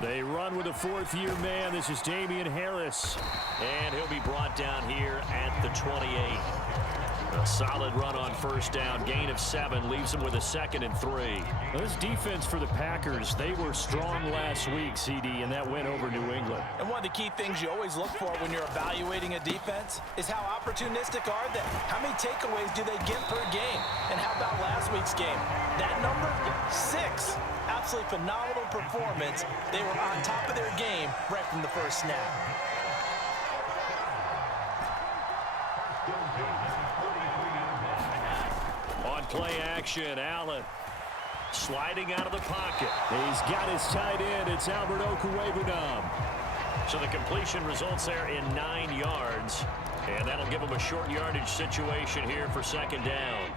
They run with a fourth-year man. This is Damian Harris. And he'll be brought down here at the 28. A solid run on first down. Gain of 7 leaves them with a 2nd and 3. Well, this defense for the Packers, they were strong last week, CD, and that went over New England. And one of the key things you always look for when you're evaluating a defense is how opportunistic are they? How many takeaways do they get per game? And how about last week's game? That number, 6. Absolutely phenomenal performance. They were on top of their game right from the first snap. On play action, Allen sliding out of the pocket. He's got his tight end. It's Albert Okwuegbunam. So the completion results there in 9 yards. And that'll give him a short yardage situation here for 2nd down.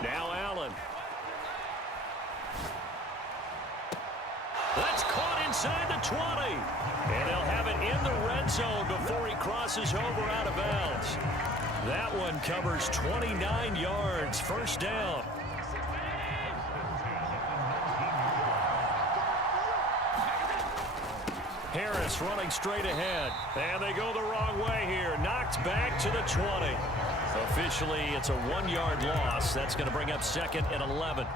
Now Allen. That's caught inside the 20. And they'll have it in the red zone before he crosses over out of bounds. That one covers 29 yards. First down. Harris running straight ahead. And they go the wrong way here. Knocked back to the 20. Officially, it's a 1-yard loss. That's going to bring up 2nd and 11.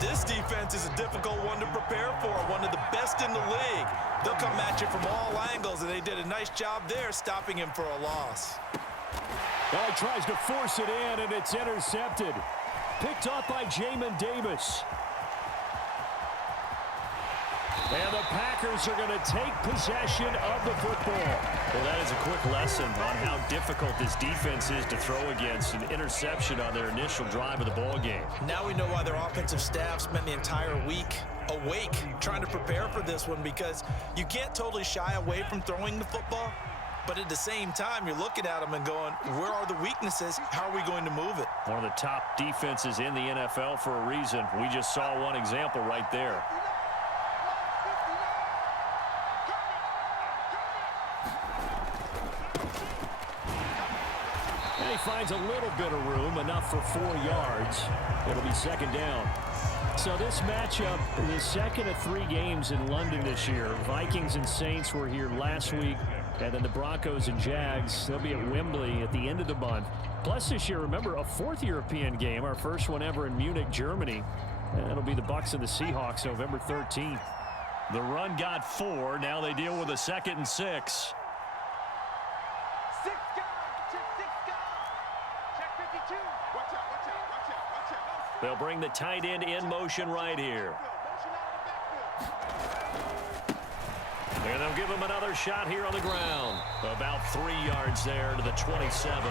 This defense is a difficult one to prepare for, one of the best in the league. They'll come at you from all angles, and they did a nice job there stopping him for a loss. Well, he tries to force it in, and it's intercepted. Picked off by Jamin Davis. And the Packers are going to take possession of the football. Well, that is a quick lesson on how difficult this defense is to throw against. An interception on their initial drive of the ball game. Now we know why their offensive staff spent the entire week awake trying to prepare for this one, because you can't totally shy away from throwing the football. But at the same time, you're looking at them and going, where are the weaknesses? How are we going to move it? One of the top defenses in the NFL for a reason. We just saw one example right there. And he finds a little bit of room, enough for 4 yards. It'll be 2nd down. So this matchup, the second of 3 games in London this year. Vikings and Saints were here last week, and then the Broncos and Jags, they'll be at Wembley at the end of the month. Plus this year, remember, a 4th European game, our first one ever in Munich, Germany. And it'll be the Bucs and the Seahawks November 13th. The run got 4. Now they deal with a 2nd and 6. They'll bring the tight end in motion right here. And they'll give him another shot here on the ground. About 3 yards there to the 27.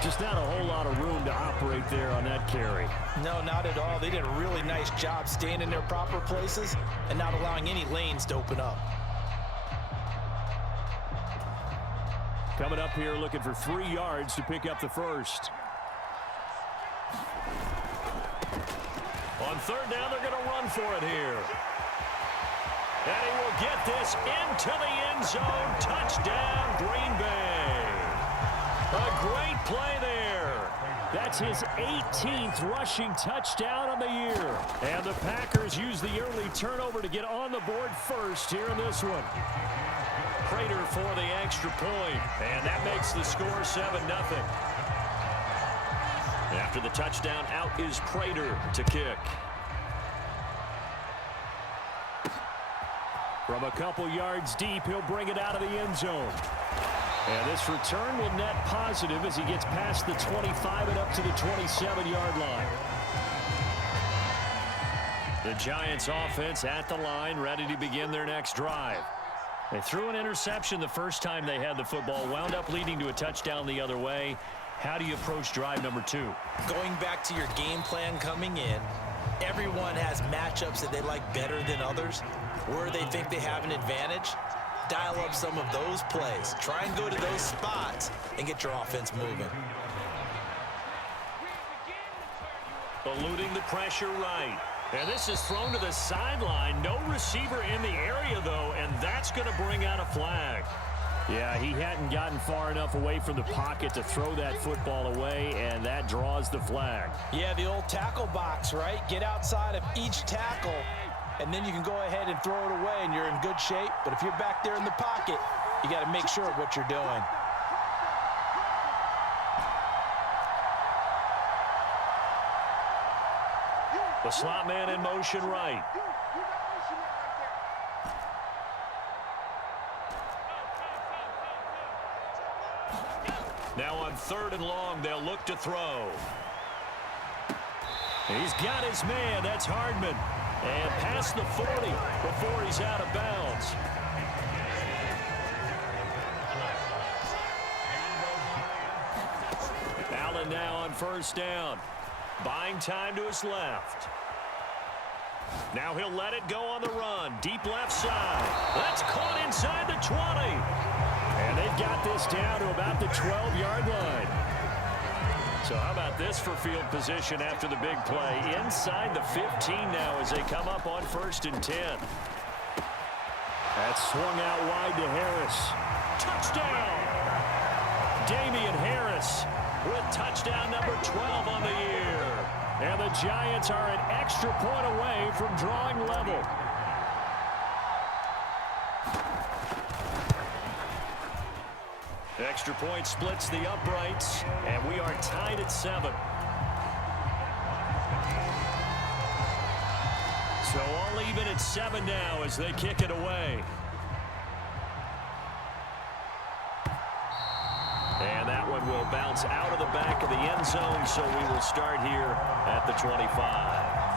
Just not a whole lot of room to operate there on that carry. No, not at all. They did a really nice job staying in their proper places and not allowing any lanes to open up. Coming up here looking for 3 yards to pick up the first. On 3rd down, they're going to run for it here. And he will get this into the end zone. Touchdown, Green Bay. A great play there. That's his 18th rushing touchdown on the year. And the Packers use the early turnover to get on the board first here in this one. Prater for the extra point. And that makes the score 7-0. After the touchdown, out is Prater to kick. From a couple yards deep, he'll bring it out of the end zone. And this return will net positive as he gets past the 25 and up to the 27-yard line. The Giants offense at the line, ready to begin their next drive. They threw an interception the first time they had the football, wound up leading to a touchdown the other way. How do you approach drive number 2? Going back to your game plan coming in, everyone has matchups that they like better than others, where they think they have an advantage. Dial up some of those plays. Try and go to those spots and get your offense moving. Eluding the pressure right. And this is thrown to the sideline. No receiver in the area, though, and that's going to bring out a flag. Yeah, he hadn't gotten far enough away from the pocket to throw that football away, and that draws the flag. Yeah, the old tackle box, right? Get outside of each tackle, and then you can go ahead and throw it away, and you're in good shape. But if you're back there in the pocket, you got to make sure of what you're doing. The slot man in motion right. Now on 3rd and long, they'll look to throw. He's got his man. That's Hardman. And past the 40 before he's out of bounds. Allen now on 1st down. Buying time to his left. Now he'll let it go on the run. Deep left side. That's caught inside the 20. And they've got this down to about the 12-yard line. So how about this for field position after the big play? Inside the 15 now as they come up on 1st and 10. That's swung out wide to Harris. Touchdown! Damian Harris with touchdown number 12 on the year. And the Giants are an extra point away from drawing level. Extra point splits the uprights, and we are tied at 7. So all even at 7 now as they kick it away. And that one will bounce out of the back of the end zone, so we will start here at the 25.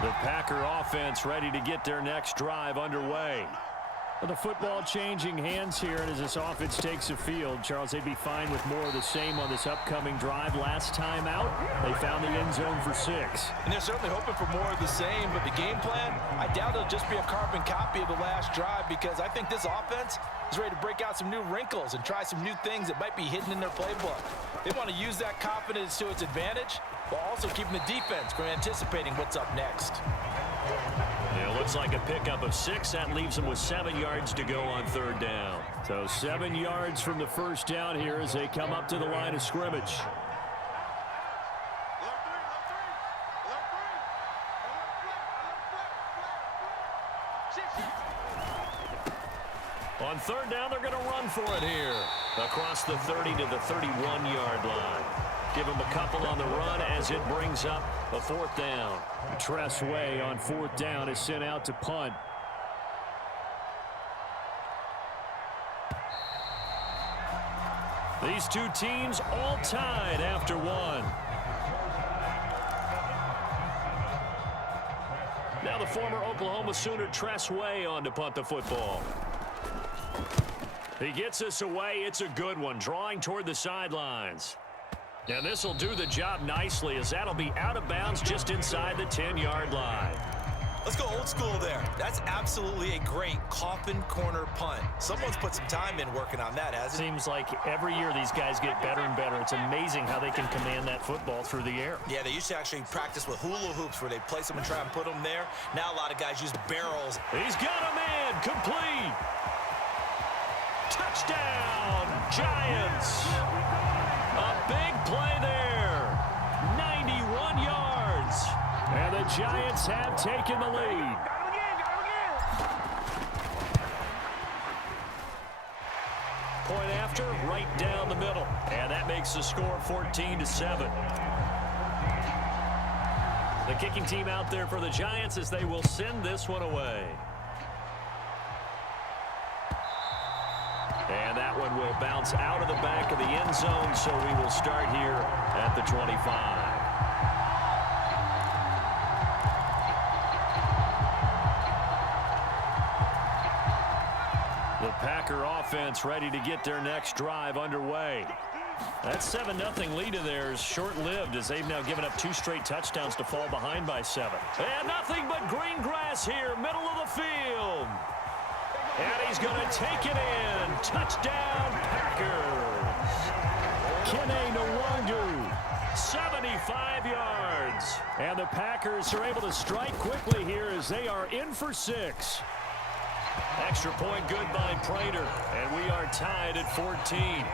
The Packer offense ready to get their next drive underway. The football changing hands here, and as this offense takes the field, Charles, they'd be fine with more of the same on this upcoming drive. Last time out, they found the end zone for 6. And they're certainly hoping for more of the same, but the game plan, I doubt it'll just be a carbon copy of the last drive, because I think this offense is ready to break out some new wrinkles and try some new things that might be hidden in their playbook. They want to use that confidence to its advantage, while also keeping the defense from anticipating what's up next. Yeah, looks like a pickup of 6. That leaves them with 7 yards to go on 3rd down. So 7 yards from the 1st down here as they come up to the line of scrimmage. On 3rd down, they're going to run for it here. Across the 30 to the 31-yard line. Give them a couple on the run as it brings up a 4th down. Tress Way on 4th down is sent out to punt. These two teams all tied after 1. Now the former Oklahoma Sooner Tress Way on to punt the football. He gets us away. It's a good one, drawing toward the sidelines. And this will do the job nicely, as that'll be out of bounds just inside the 10-yard line. Let's go old school there. That's absolutely a great coffin corner punt. Someone's put some time in working on that, hasn't it? Seems like every year these guys get better and better. It's amazing how they can command that football through the air. Yeah, they used to actually practice with hula hoops where they place them and try and put them there. Now a lot of guys use barrels. He's got a man, complete. Touchdown, Giants. A big play there. 91 yards. And the Giants have taken the lead. Point after, right down the middle. And that makes the score 14-7. The kicking team out there for the Giants as they will send this one away. And that one will bounce out of the back of the end zone, so we will start here at the 25. The Packer offense ready to get their next drive underway. That 7-0 lead of theirs short-lived as they've now given up 2 straight touchdowns to fall behind by 7. And nothing but green grass here, middle of the field. And he's going to take it in. Touchdown, Packers. Kene Nwangu. 75 yards. And the Packers are able to strike quickly here as they are in for 6. Extra point good by Prater. And we are tied at 14.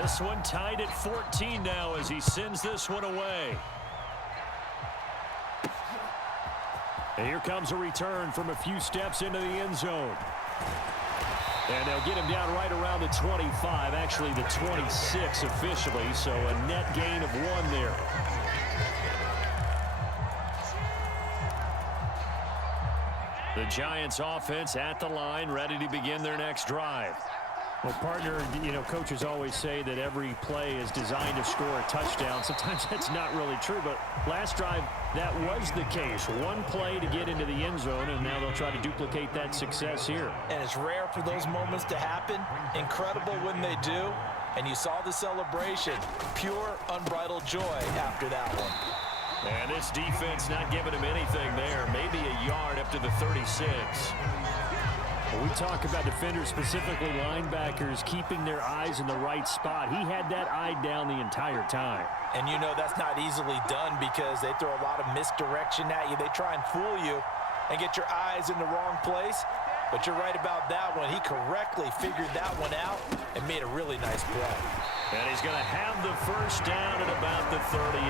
This one tied at 14 now as he sends this one away. And here comes a return from a few steps into the end zone. And they'll get him down right around the 25, actually the 26 officially, so a net gain of 1 there. The Giants offense at the line, ready to begin their next drive. Well, partner, you know, coaches always say that every play is designed to score a touchdown. Sometimes that's not really true, but last drive, that was the case. One play to get into the end zone, and now they'll try to duplicate that success here. And it's rare for those moments to happen. Incredible when they do. And you saw the celebration. Pure, unbridled joy after that one. And this defense not giving him anything there. Maybe a yard up to the 36. When we talk about defenders, specifically linebackers, keeping their eyes in the right spot. He had that eye down the entire time. And you know that's not easily done because they throw a lot of misdirection at you. They try and fool you and get your eyes in the wrong place. But you're right about that one. He correctly figured that one out and made a really nice play. And he's going to have the first down at about the 38.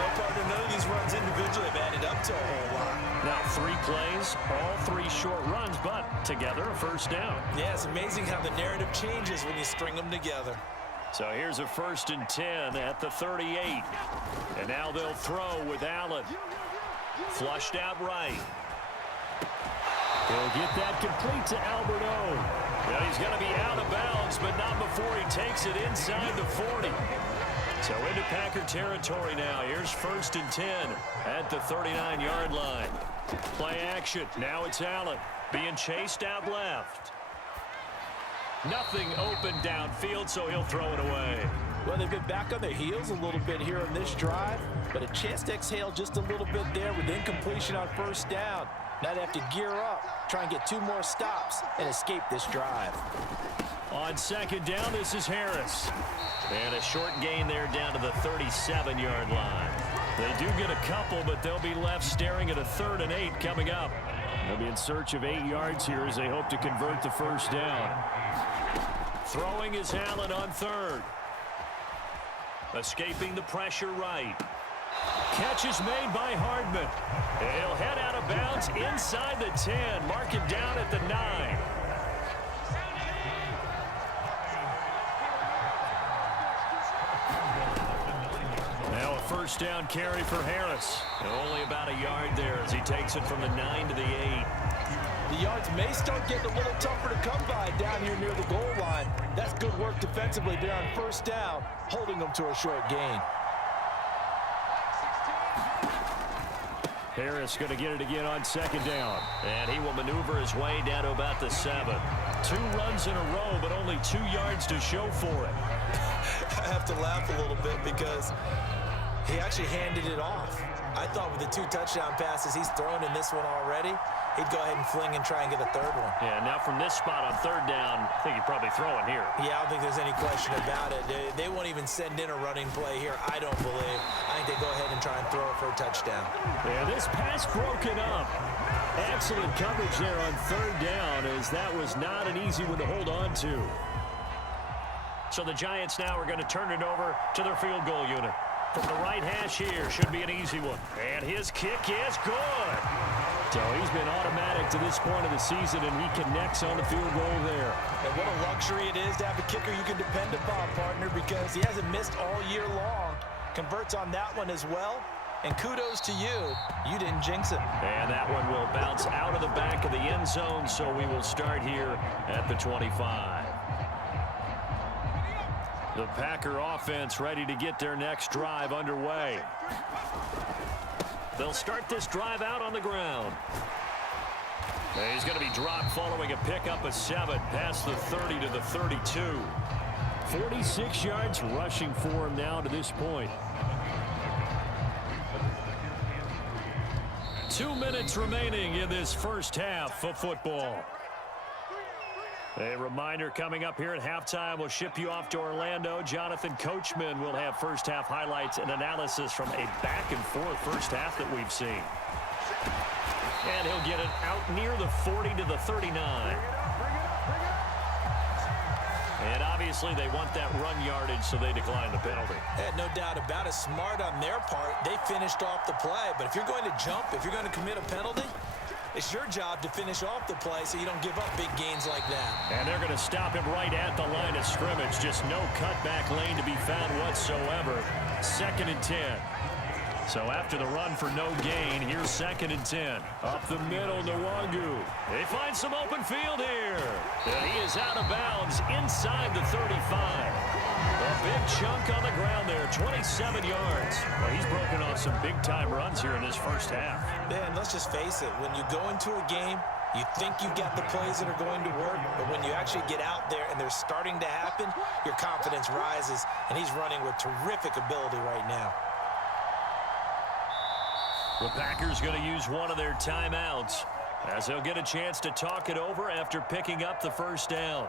Well, partner, none of these runs individually have added up to a whole lot. Now 3 plays, all 3 short runs, but together a first down. Yeah, it's amazing how the narrative changes when you string them together. So here's a 1st and 10 at the 38. And now they'll throw with Allen. Flushed out right. He'll get that complete to Alberto. Well, he's going to be out of bounds, but not before he takes it inside the 40. So into Packer territory now. Here's 1st and 10 at the 39-yard line. Play action. Now it's Allen being chased out left. Nothing open downfield, so he'll throw it away. Well, they've been back on their heels a little bit here on this drive, but a chance to exhale just a little bit there with incompletion on 1st down. Now they have to gear up, try and get 2 more stops, and escape this drive. On 2nd down, this is Harris. And a short gain there down to the 37-yard line. They do get a couple, but they'll be left staring at a 3rd and 8 coming up. They'll be in search of 8 yards here as they hope to convert the 1st down. Throwing is Allen on 3rd. Escaping the pressure right. Catch is made by Hardman. He'll head out of bounds inside the 10. Mark him down at the 9. Now a 1st down carry for Harris. And only about a yard there as he takes it from the 9 to the 8. The yards may start getting a little tougher to come by down here near the goal line. That's good work defensively there on 1st down, holding them to a short gain. Harris going to get it again on 2nd down. And he will maneuver his way down to about the 7. 2 runs in a row, but only 2 yards to show for it. I have to laugh a little bit because he actually handed it off. I thought with the 2 touchdown passes he's thrown in this one already, he'd go ahead and fling and try and get a 3rd one. Yeah, now from this spot on 3rd down, I think he'd probably throw it here. Yeah, I don't think there's any question about it. They won't even send in a running play here, I don't believe. I think they go ahead and try and throw it for a touchdown. Yeah, this pass broken up. Excellent coverage there on 3rd down, as that was not an easy one to hold on to. So the Giants now are going to turn it over to their field goal unit. From the right hash here, should be an easy one. And his kick is good. So he's been automatic to this point of the season, and he connects on the field goal there. And what a luxury it is to have a kicker you can depend upon, partner, because he hasn't missed all year long. Converts on that one as well. And kudos to you. You didn't jinx it. And that one will bounce out of the back of the end zone, so we will start here at the 25. The Packer offense ready to get their next drive underway. They'll start this drive out on the ground. And he's going to be dropped following a pickup of 7 past the 30 to the 32. 46 yards rushing for him now to this point. 2 minutes remaining in this 1st half of football. A reminder coming up here at halftime, we'll ship you off to Orlando. Jonathan Coachman will have first half highlights and analysis from a back and forth first half that we've seen. And he'll get it out near the 40 to the 39. And obviously they want that run yardage, so they decline the penalty. Yeah, no doubt about it. Smart on their part. They finished off the play. But if you're going to jump, if you're going to commit a penalty, it's your job to finish off the play so you don't give up big gains like that. And they're going to stop him right at the line of scrimmage. Just no cutback lane to be found whatsoever. 2nd and 10. So after the run for no gain, here's 2nd and 10. Up the middle, Nwangu. They find some open field here. And he is out of bounds inside the 35. A big chunk on the ground there, 27 yards. Well, he's broken off some big-time runs here in this first half. Man, let's just face it. When you go into a game, you think you've got the plays that are going to work, but when you actually get out there and they're starting to happen, your confidence rises, and he's running with terrific ability right now. The Packers going to use one of their timeouts as they'll get a chance to talk it over after picking up the first down.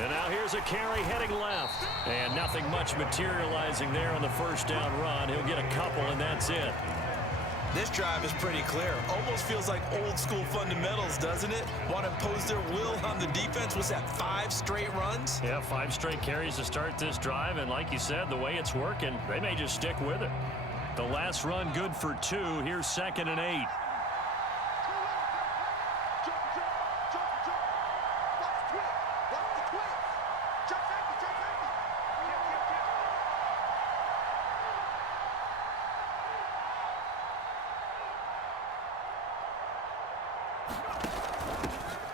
And now here's a carry heading left. And nothing much materializing there on the first down run. He'll get a couple, and that's it. This drive is pretty clear. Almost feels like old school fundamentals, doesn't it? Want to impose their will on the defense. Was that 5 straight runs? Yeah, 5 straight carries to start this drive. And like you said, the way it's working, they may just stick with it. The last run good for 2. Here's 2nd and 8.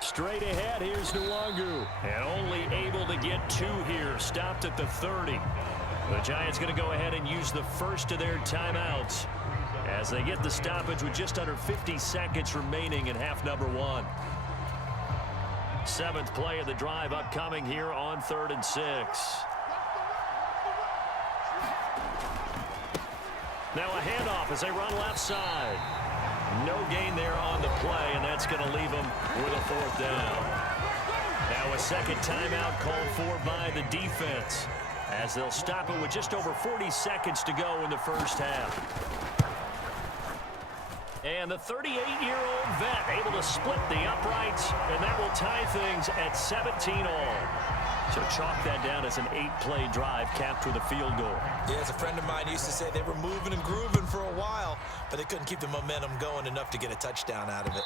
Straight ahead, here's Nwangu. And only able to get 2 here. Stopped at the 30. The Giants going to go ahead and use the first of their timeouts as they get the stoppage with just under 50 seconds remaining in half number 1. 7th play of the drive upcoming here on 3rd and 6. Now a handoff as they run left side. No gain there on the play, and that's going to leave them with a 4th down. Now a second timeout called for by the defense as they'll stop it with just over 40 seconds to go in the first half. And the 38-year-old vet able to split the uprights, and that will tie things at 17 all. So chalk that down as an 8-play drive capped with a field goal. Yeah, as a friend of mine used to say, they were moving and grooving for a while, but they couldn't keep the momentum going enough to get a touchdown out of it.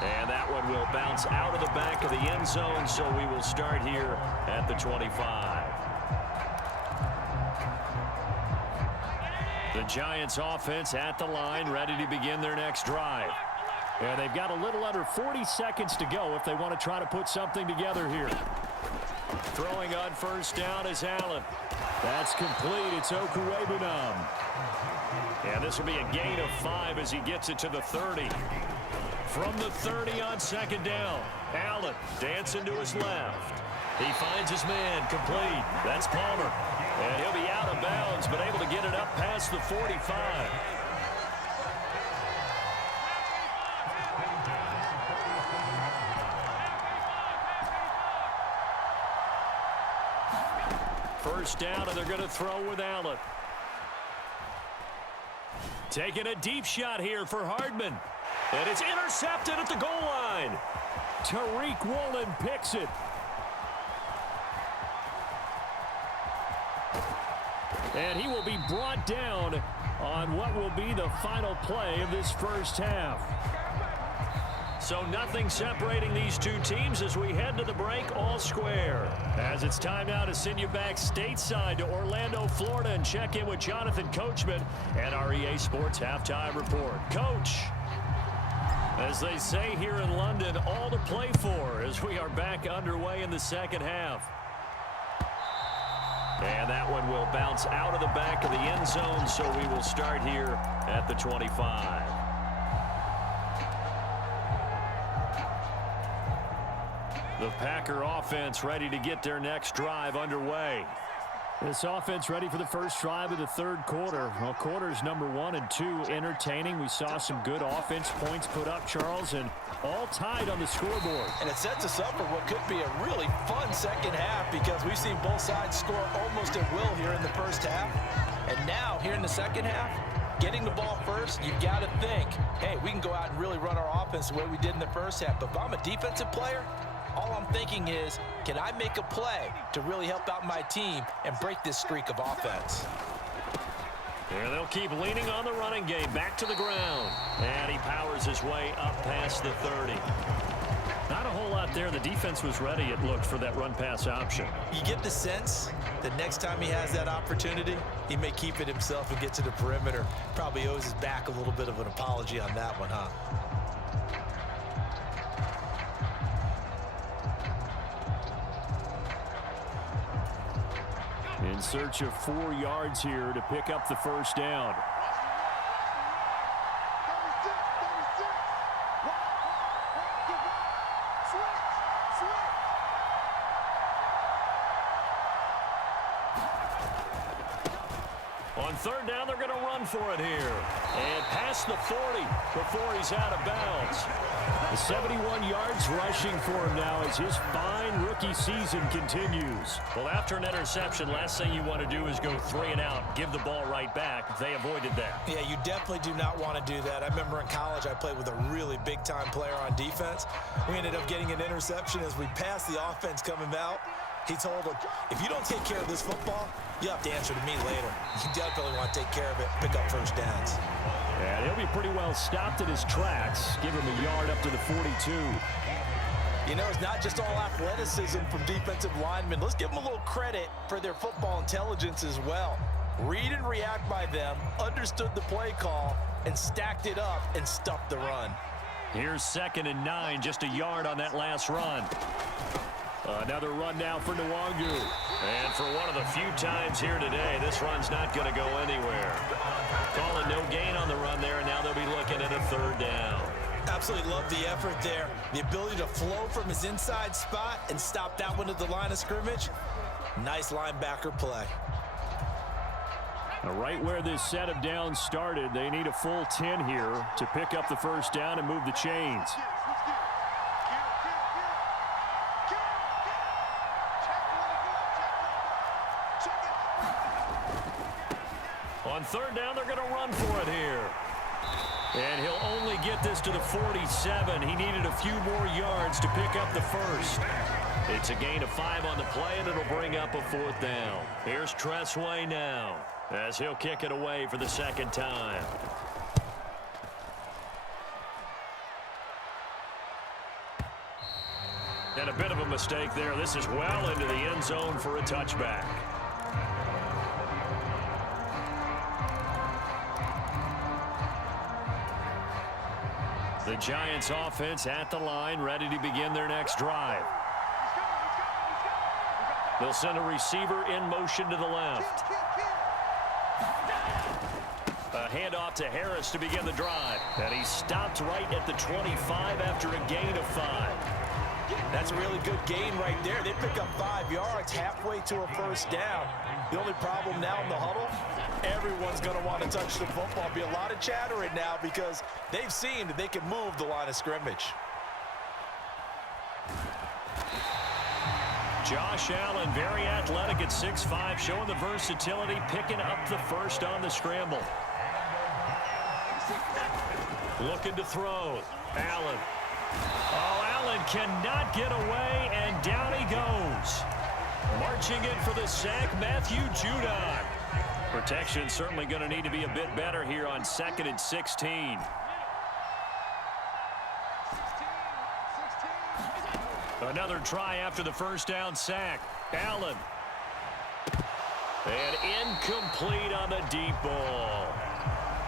And that one will bounce out of the back of the end zone, so we will start here at the 25. The Giants offense at the line, ready to begin their next drive. And they've got a little under 40 seconds to go if they want to try to put something together here. Throwing on first down is Allen. That's complete. It's Okuwebunam. And this will be a gain of 5 as he gets it to the 30. From the 30 on second down, Allen dancing to his left. He finds his man, complete. That's Palmer. And he'll be out of bounds, but able to get it up past the 45. First down, and they're going to throw with Allen. Taking a deep shot here for Hardman. And it's intercepted at the goal line. Tariq Woolen picks it. And he will be brought down on what will be the final play of this first half. So nothing separating these two teams as we head to the break all square. As it's time now to send you back stateside to Orlando, Florida, and check in with Jonathan Coachman and our EA Sports Halftime Report. Coach, as they say here in London, all to play for as we are back underway in the second half. And that one will bounce out of the back of the end zone, so we will start here at the 25. The Packer offense ready to get their next drive underway. This offense ready for the first drive of the third quarter. Well, quarters number 1 and 2 entertaining. We saw some good offense points put up, Charles, and all tied on the scoreboard. And it sets us up for what could be a really fun second half because we've seen both sides score almost at will here in the first half. And now, here in the second half, getting the ball first, you've got to think, hey, we can go out and really run our offense the way we did in the first half. But if I'm a defensive player, all I'm thinking is, can I make a play to really help out my team and break this streak of offense? Here they'll keep leaning on the running game. Back to the ground. And he powers his way up past the 30. Not a whole lot there. The defense was ready, it looked, for that run-pass option. You get the sense that next time he has that opportunity, he may keep it himself and get to the perimeter. Probably owes his back a little bit of an apology on that one, huh? In search of 4 yards here to pick up the first down. On third down, they're going to run for it here. And past the 40 before he's out of bounds. The 71 yards rushing for him now as his fine rookie season continues. Well, after an interception, last thing you want to do is go 3 and out, give the ball right back. They avoided that. Yeah, you definitely do not want to do that. I remember in college I played with a really big-time player on defense. We ended up getting an interception as we passed the offense coming out. He told him, if you don't take care of this football, you have to answer to me later. You definitely want to take care of it, pick up first downs. And he'll be pretty well stopped in his tracks. Give him a yard up to the 42. You know, it's not just all athleticism from defensive linemen. Let's give them a little credit for their football intelligence as well. Read and react by them, understood the play call, and stacked it up and stuffed the run. Here's 2nd and 9, just a yard on that last run. Another run now for Nwangu. And for one of the few times here today, this run's not going to go anywhere. Calling no gain on the run there, and now they'll be looking at a third down. Absolutely love the effort there. The ability to flow from his inside spot and stop that one at the line of scrimmage. Nice linebacker play. Right where this set of downs started, they need a full 10 here to pick up the first down and move the chains. On third down, they're going to run for it here. And he'll only get this to the 47. He needed a few more yards to pick up the first. It's a gain of 5 on the play, and it'll bring up a 4th down. Here's Tressway now as he'll kick it away for the 2nd time. And a bit of a mistake there. This is well into the end zone for a touchback. The Giants offense at the line, ready to begin their next drive. They'll send a receiver in motion to the left. A handoff to Harris to begin the drive. And he stopped right at the 25 after a gain of 5. That's a really good gain right there. They pick up 5 yards halfway to a first down. The only problem now in the huddle, everyone's going to want to touch the football. Be a lot of chattering now because they've seen that they can move the line of scrimmage. Josh Allen, very athletic at 6'5", showing the versatility, picking up the first on the scramble. Looking to throw. Allen. Oh, Allen cannot get away, and down he goes. Marching in for the sack, Matthew Judon. Protection certainly going to need to be a bit better here on 2nd and 16. Another try after the first down sack. Allen. And incomplete on the deep ball.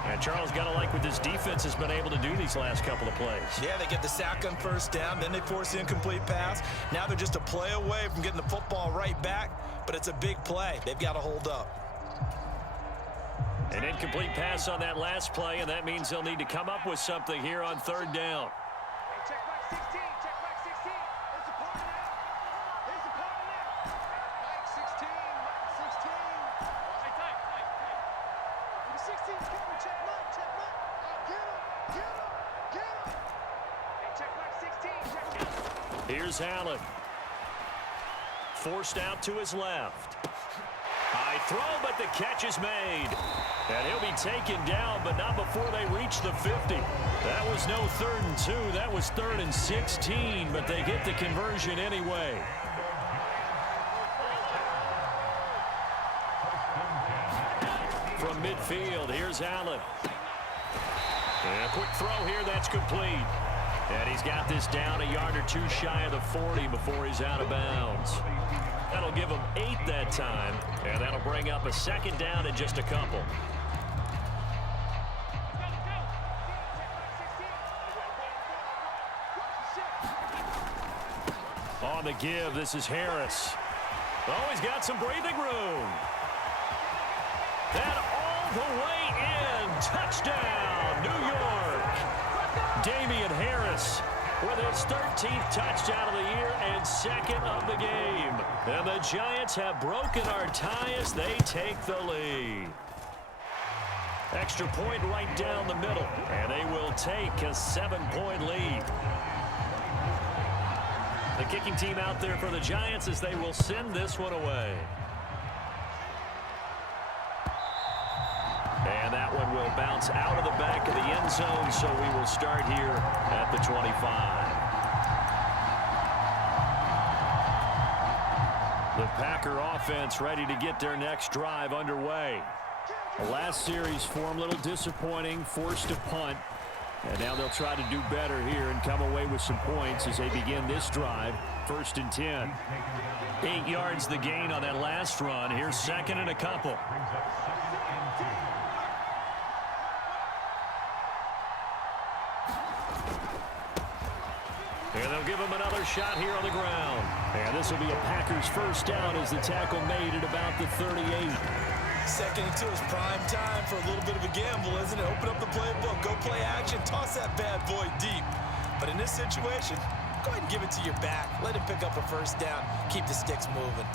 And Charles, got to like what this defense has been able to do these last couple of plays. Yeah, they get the sack on first down, then they force the incomplete pass. Now they're just a play away from getting the football right back, but it's a big play. They've got to hold up. An incomplete pass on that last play, and that means they'll need to come up with something here on third down. Check back 16. Check back 16. There's a part of that. There's a part of that. Mike 16. Mike 16. Here's Allen. Forced out to his left. High throw, but the catch is made. And he'll be taken down, but not before they reach the 50. That was no 3rd and 2. That was 3rd and 16, but they get the conversion anyway. From midfield, here's Allen. And a quick throw here, that's complete. And he's got this down a yard or two shy of the 40 before he's out of bounds. That'll give him 8 that time, and that'll bring up a 2nd down and just a couple. On the give, this is Harris. Oh, he's got some breathing room. And all the way in. Touchdown, New York. Damian Harris with his 13th touchdown of the year and 2nd of the game. And the Giants have broken our tie as they take the lead. Extra point right down the middle, and they will take a 7-point lead. The kicking team out there for the Giants as they will send this one away. And that one will bounce out of the back of the end zone, so we will start here at the 25. The Packer offense ready to get their next drive underway. The last series for them a little disappointing, forced a punt. And now they'll try to do better here and come away with some points as they begin this drive. 1st and 10. 8 yards the gain on that last run. Here's 2nd and a couple. And they'll give him another shot here on the ground. And this will be a Packers 1st down as the tackle made at about the 38. 2nd and 2 is prime time for a little bit of a gamble, isn't it? Open up the playbook, go play action, toss that bad boy deep. But in this situation, go ahead and give it to your back. Let him pick up a 1st down. Keep the sticks moving.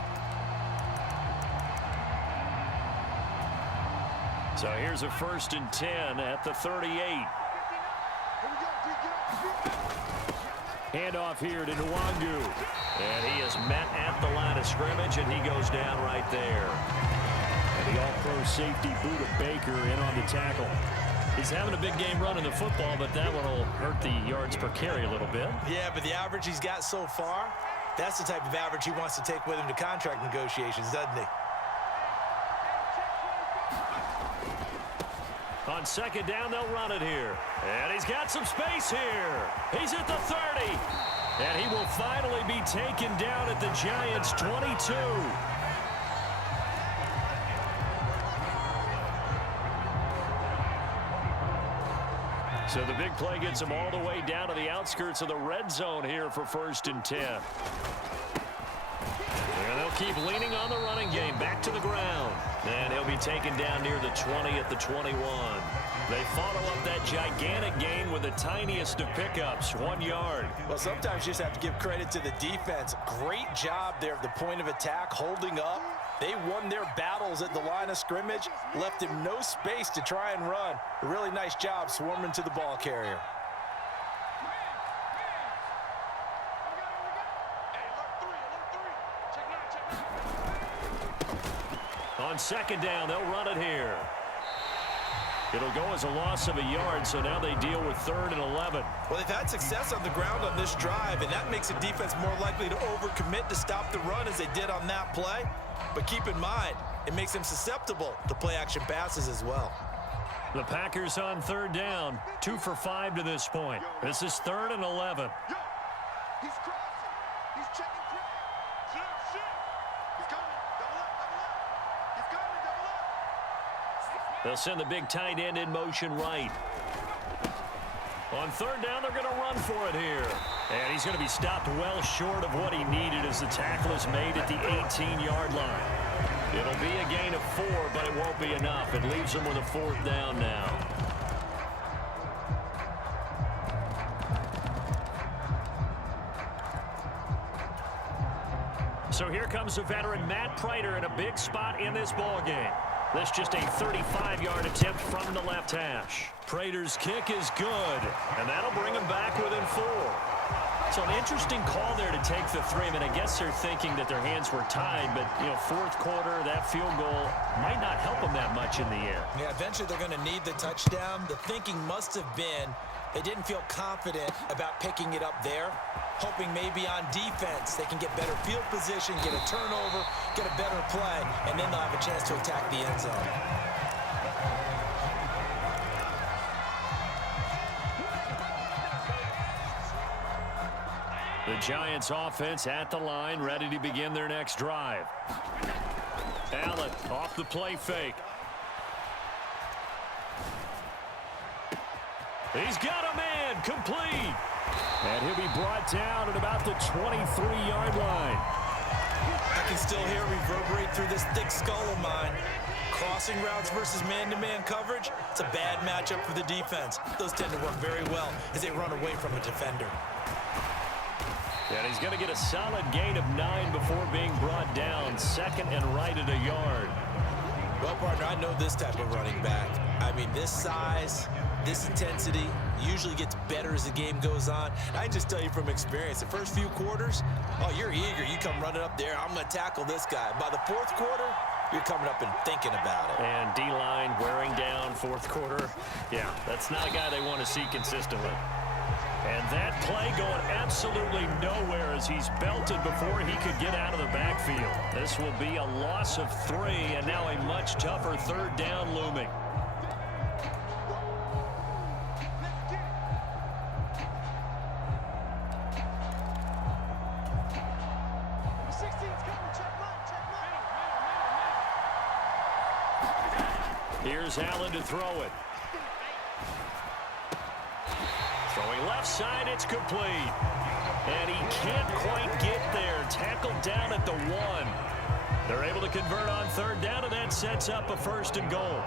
So here's a 1st and 10 at the 38. Handoff here to Nwangu. And he is met at the line of scrimmage, and he goes down right there. And the all-pro safety Buda Baker in on the tackle. He's having a big game running the football, but that one will hurt the yards per carry a little bit. Yeah, but the average he's got so far, that's the type of average he wants to take with him to contract negotiations, doesn't he? On 2nd down, they'll run it here. And he's got some space here. He's at the 30. And he will finally be taken down at the Giants' 22. So the big play gets him all the way down to the outskirts of the red zone here for 1st and 10. And they'll keep leaning on the running game. Back to the ground. And he'll be taken down near the 20 at the 21. They follow up that gigantic gain with the tiniest of pickups, 1 yard. Well, sometimes you just have to give credit to the defense. Great job there at the point of attack, holding up. They won their battles at the line of scrimmage, left him no space to try and run. A really nice job swarming to the ball carrier. On 2nd down, they'll run it here. It'll go as a loss of a yard, so now they deal with 3rd and 11. Well, they've had success on the ground on this drive, and that makes the defense more likely to overcommit to stop the run as they did on that play. But keep in mind, it makes them susceptible to play-action passes as well. The Packers on 3rd down, 2 for 5 to this point. This is 3rd and 11. He's crossing. He's checking crack. He's coming. Double up, double up. He's coming, double up. They'll send the big tight end in motion right. On 3rd down, they're going to run for it here. And he's going to be stopped well short of what he needed as the tackle is made at the 18-yard line. It'll be a gain of 4, but it won't be enough. It leaves them with a 4th down now. So here comes the veteran Matt Prater in a big spot in this ballgame. This just a 35-yard attempt from the left hash. Prater's kick is good, and that'll bring him back within 4. So an interesting call there to take the 3. I mean, I guess they're thinking that their hands were tied, but, you know, fourth quarter, that field goal might not help them that much in the air. Yeah, eventually they're going to need the touchdown. The thinking must have been they didn't feel confident about picking it up there, hoping maybe on defense they can get better field position, get a turnover, get a better play, and then they'll have a chance to attack the end zone. The Giants offense at the line, ready to begin their next drive. Allen off the play fake. He's got a man, complete. And he'll be brought down at about the 23-yard line. I can still hear it reverberate through this thick skull of mine. Crossing routes versus man-to-man coverage, it's a bad matchup for the defense. Those tend to work very well as they run away from a defender. And he's going to get a solid gain of 9 before being brought down. Second and right at a yard. Well, partner, I know this type of running back. I mean, this size, this intensity usually gets better as the game goes on. I can just tell you from experience, the first few quarters, oh, you're eager. You come running up there, I'm going to tackle this guy. By the fourth quarter, you're coming up and thinking about it. And D-line wearing down fourth quarter. Yeah, that's not a guy they want to see consistently. And that play going absolutely nowhere as he's belted before he could get out of the backfield. This will be a loss of 3, and now a much tougher third down looming. Here's Allen to throw it. Throwing left side, it's complete. And he can't quite get there. Tackled down at the 1. They're able to convert on third down, and that sets up a 1st and goal.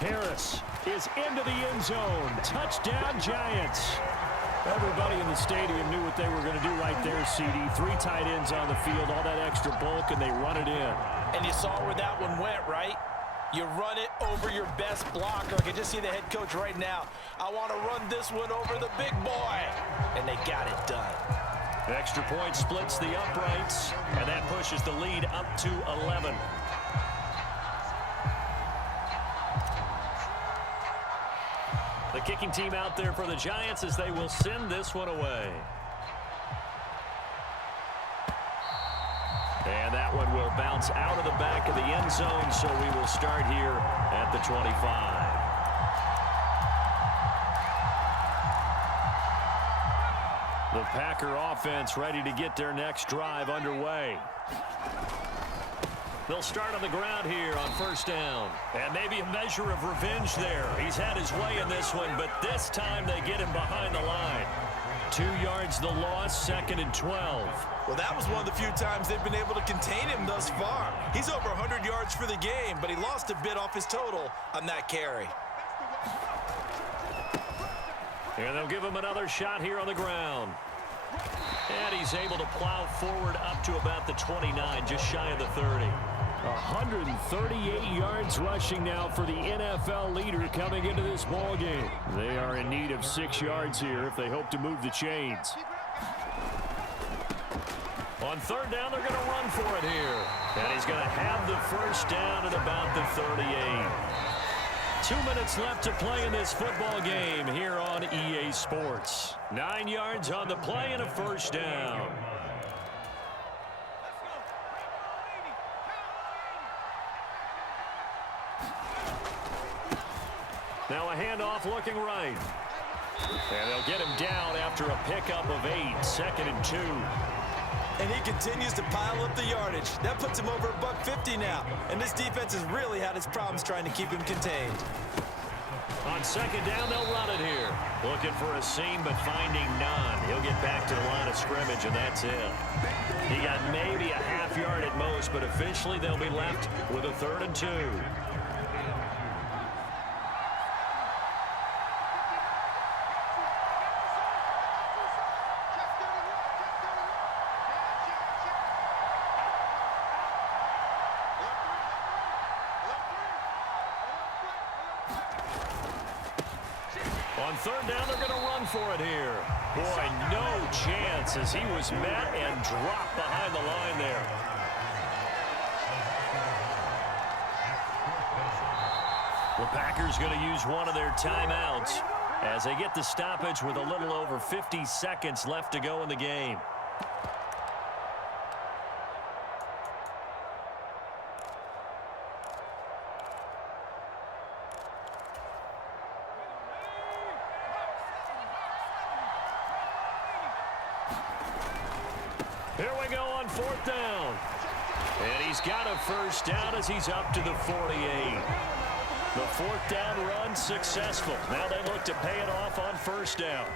Harris is into the end zone. Touchdown, Giants. Everybody in the stadium knew what they were going to do right there, CD. 3 tight ends on the field, all that extra bulk, and they run it in. And you saw where that one went, right? You run it over your best blocker. I can just see the head coach right now. I want to run this one over the big boy. And they got it done. Extra point splits the uprights, and that pushes the lead up to 11. The kicking team out there for the Giants as they will send this one away. And that one will bounce out of the back of the end zone, so we will start here at the 25. The Packer offense ready to get their next drive underway. They'll start on the ground here on first down. And maybe a measure of revenge there. He's had his way in this one, but this time they get him behind the line. 2 yards the loss, 2nd and 12. Well, that was one of the few times they've been able to contain him thus far. He's over 100 yards for the game, but he lost a bit off his total on that carry. And they'll give him another shot here on the ground. And he's able to plow forward up to about the 29, just shy of the 30. 138 yards rushing now for the NFL leader coming into this ball game. They are in need of 6 yards here if they hope to move the chains. On third down, they're going to run for it here. And he's going to have the first down at about the 38. 2 minutes left to play in this football game here on EA Sports. 9 yards on the play and a first down. Now a handoff looking right. And they'll get him down after a pickup of 8, 2nd and 2. And he continues to pile up the yardage. That puts him over $150 now. And this defense has really had its problems trying to keep him contained. On second down, they'll run it here. Looking for a seam, but finding none. He'll get back to the line of scrimmage, and that's it. He got maybe a half yard at most, but officially they'll be left with a 3rd and 2. On third down, they're going to run for it here. Boy, no chance as he was met and dropped behind the line there. The Packers going to use one of their timeouts as they get the stoppage with a little over 50 seconds left to go in the game. Here we go on fourth down. And he's got a first down as he's up to the 48. The fourth down run successful. Now they look to pay it off on first down.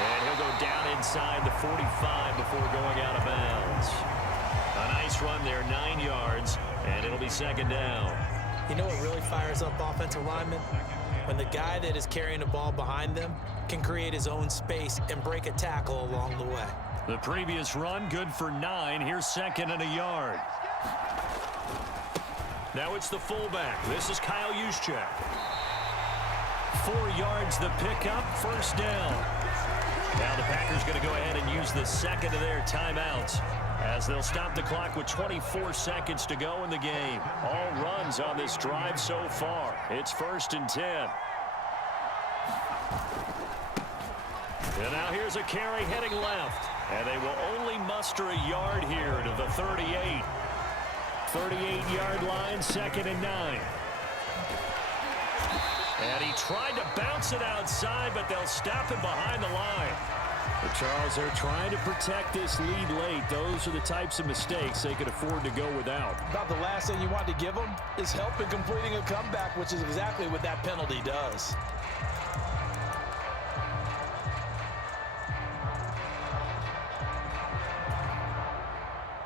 And he'll go down inside the 45 before going out of bounds. A nice run there, 9 yards, and it'll be second down. You know what really fires up offensive linemen? When the guy that is carrying the ball behind them can create his own space and break a tackle along the way. The previous run, good for 9. Here's second and a yard. Now it's the fullback. This is Kyle Juszczyk. 4 yards the pickup, first down. Now the Packers going to go ahead and use the second of their timeouts as they'll stop the clock with 24 seconds to go in the game. All runs on this drive so far. It's 1st and 10. And now here's a carry heading left. And they will only muster a yard here to the 38. 38-yard line, 2nd and 9. And he tried to bounce it outside, but they'll stop him behind the line. But Charles, they're trying to protect this lead late. Those are the types of mistakes they could afford to go without. About the last thing you want to give them is help in completing a comeback, which is exactly what that penalty does.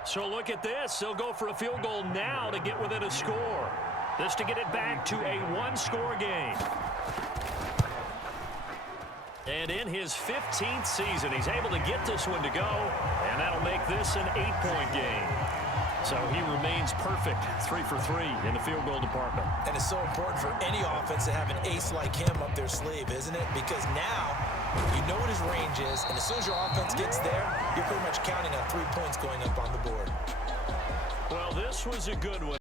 So look at this. They'll go for a field goal now to get within a score. This to get it back to a one-score game. And in his 15th season, he's able to get this one to go, and that'll make this an 8-point game. So he remains perfect, 3 for 3 in the field goal department. And it's so important for any offense to have an ace like him up their sleeve, isn't it? Because now you know what his range is, and as soon as your offense gets there, you're pretty much counting on 3 points going up on the board. Well, this was a good one.